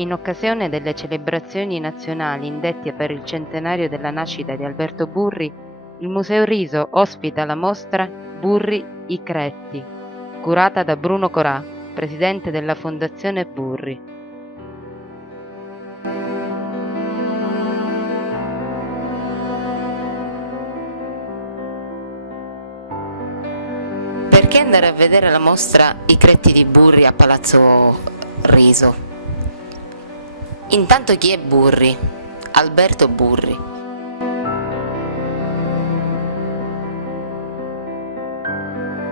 In occasione delle celebrazioni nazionali indette per il centenario della nascita di Alberto Burri, il Museo Riso ospita la mostra Burri i Cretti, curata da Bruno Corà, presidente della Fondazione Burri. Perché andare a vedere la mostra I Cretti di Burri a Palazzo Riso? Intanto chi è Burri? Alberto Burri.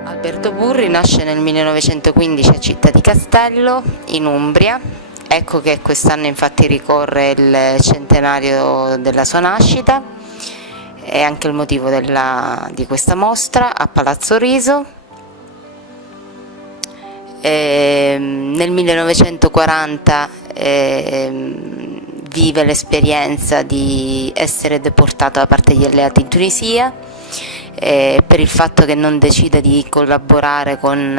Alberto Burri nasce nel 1915 a Città di Castello, in Umbria. Ecco che quest'anno infatti ricorre il centenario della sua nascita, è anche il motivo di questa mostra a Palazzo Riso. Nel 1940 vive l'esperienza di essere deportato da parte degli alleati in Tunisia, per il fatto che non decide di collaborare con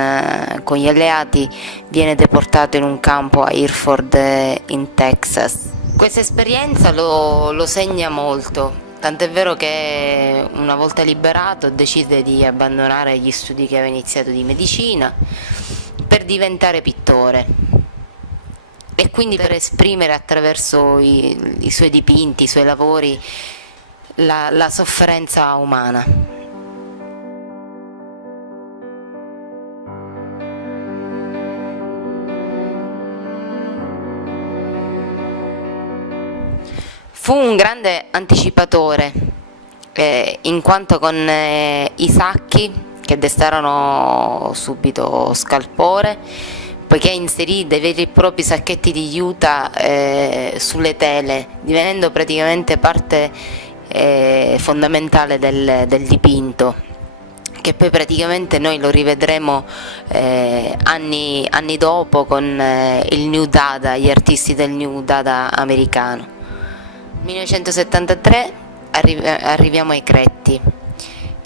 gli alleati viene deportato in un campo a Hereford in Texas. Questa esperienza lo segna molto, tant'è vero che una volta liberato decide di abbandonare gli studi che aveva iniziato di medicina per diventare pittore e quindi per esprimere attraverso i suoi dipinti, i suoi lavori, la sofferenza umana. Fu un grande anticipatore, in quanto con i sacchi che destarono subito scalpore, poiché inserì dei veri e propri sacchetti di juta sulle tele, divenendo praticamente parte fondamentale del dipinto, che poi praticamente noi lo rivedremo anni dopo con il New Dada, gli artisti del New Dada americano. 1973 arriviamo ai Cretti,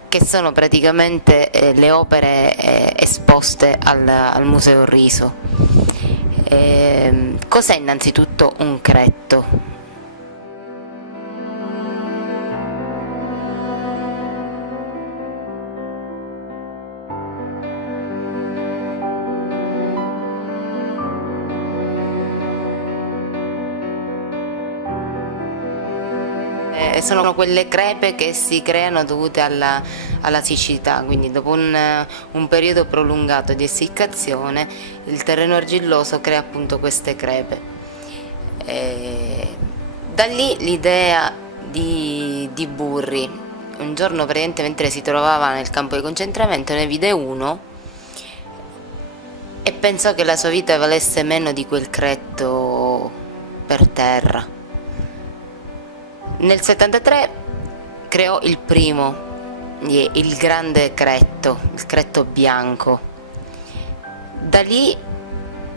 che sono praticamente le opere esposte al Museo Riso. Cos'è innanzitutto un cretto? Sono quelle crepe che si creano dovute alla siccità, quindi dopo un periodo prolungato di essiccazione il terreno argilloso crea appunto queste crepe. Da lì l'idea di Burri. Un giorno praticamente mentre si trovava nel campo di concentramento ne vide uno e pensò che la sua vita valesse meno di quel cretto per terra. Nel 1973 creò il primo, il grande cretto, il cretto bianco. Da lì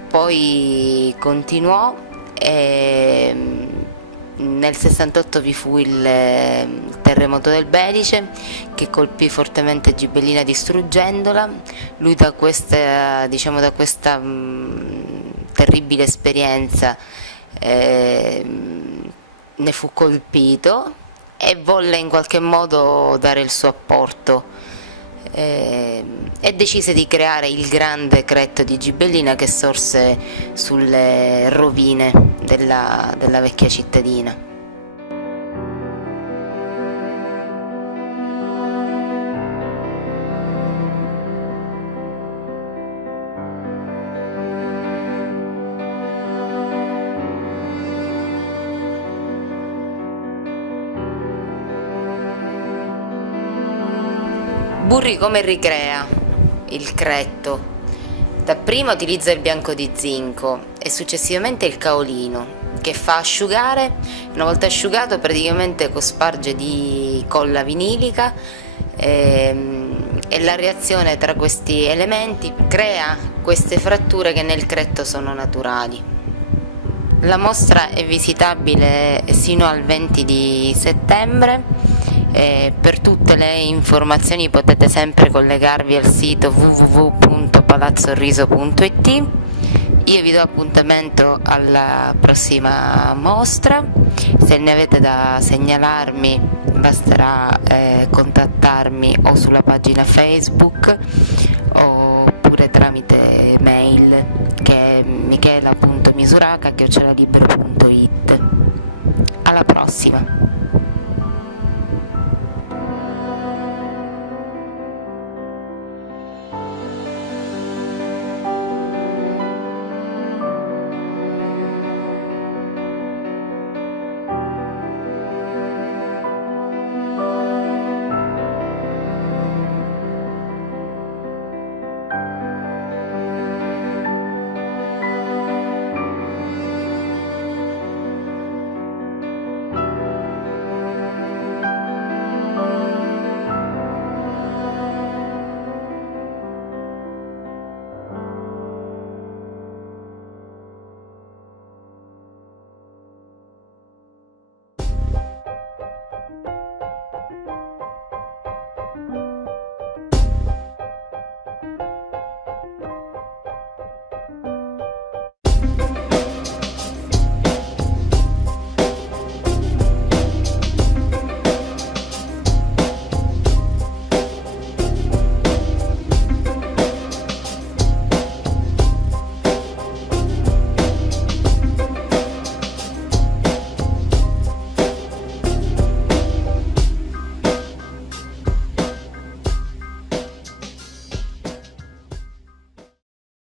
poi continuò e nel 68 vi fu il terremoto del Belice che colpì fortemente Gibellina distruggendola. Lui da questa terribile esperienza ne fu colpito e volle in qualche modo dare il suo apporto e decise di creare il grande cretto di Gibellina che sorse sulle rovine della vecchia cittadina. Burri come ricrea il cretto? Dapprima utilizza il bianco di zinco e successivamente il caolino che fa asciugare. Una volta asciugato praticamente cosparge di colla vinilica e la reazione tra questi elementi crea queste fratture che nel cretto sono naturali. La mostra è visitabile sino al 20 di settembre. Per tutte le informazioni potete sempre collegarvi al sito www.palazzoriso.it. Io vi do appuntamento alla prossima mostra, se ne avete da segnalarmi basterà contattarmi o sulla pagina Facebook oppure tramite mail che è michela.misuraka@libero.it. Alla prossima!